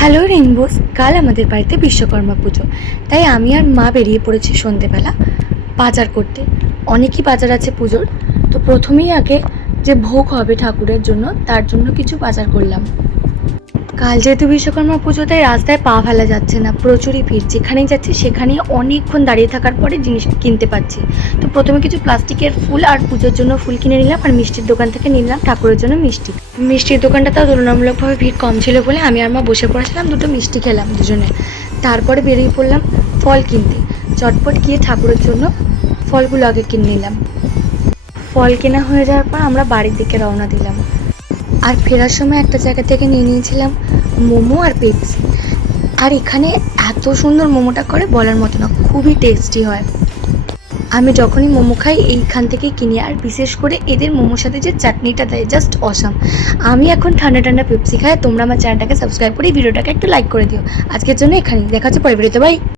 Hello রেইনবোস, কাল আমাদের বাড়িতে বিশ্বকর্মা পুজো। তাই আমি আর মা বেরিয়ে পড়েছি সন্ধেবেলা বাজার করতে। অনেকই বাজার আছে পুজোর। তো প্রথমেই আগে যে ভোগ হবে ঠাকুরের জন্য, তার জন্য কিছু বাজার করলাম। কাল যেহেতু বিশ্বকর্মা পুজো, তাই রাস্তায় পা ফেলা যাচ্ছে না, প্রচুরই ভিড়। যেখানেই যাচ্ছি সেখানেই অনেকক্ষণ দাঁড়িয়ে থাকার পরে জিনিস কিনতে পাচ্ছি। তো প্রথমে কিছু প্লাস্টিকের ফুল আর পুজোর জন্য ফুল কিনে নিলাম, আর মিষ্টির দোকান থেকে নিলাম ঠাকুরের জন্য মিষ্টি। মিষ্টির দোকানটাতেও তুলনামূলকভাবে ভিড় কম ছিল বলে আমি আর মা বসে পড়েছিলাম, দুটো মিষ্টি খেলাম দুজনে। তারপরে বেরিয়ে পড়লাম ফল কিনতে। চটপট গিয়ে ঠাকুরের জন্য ফলগুলো আগে কিনে নিলাম। ফল কেনা হয়ে যাওয়ার পর আমরা বাড়ির দিকে রওনা দিলাম। আর ফেরার সময় একটা জায়গা থেকে নিয়ে নিয়েছিলাম মোমো আর পেপসি। আর এখানে এত সুন্দর মোমোটা করে বলার মতো না, খুবই টেস্টি হয়। আমি যখনই মোমো খাই এইখান থেকেই কিনি, আর বিশেষ করে এদের মোমোর সাথে যে চাটনিটা দেয়, জাস্ট অসাম। আমি এখন ঠান্ডা ঠান্ডা পেপসি খাই। তোমরা আমার চ্যানেলটাকে সাবস্ক্রাইব করে ভিডিওটাকে একটু লাইক করে দিও। আজকের জন্য এখানেই, দেখা হচ্ছে পরের ভিডিওতে। বাই।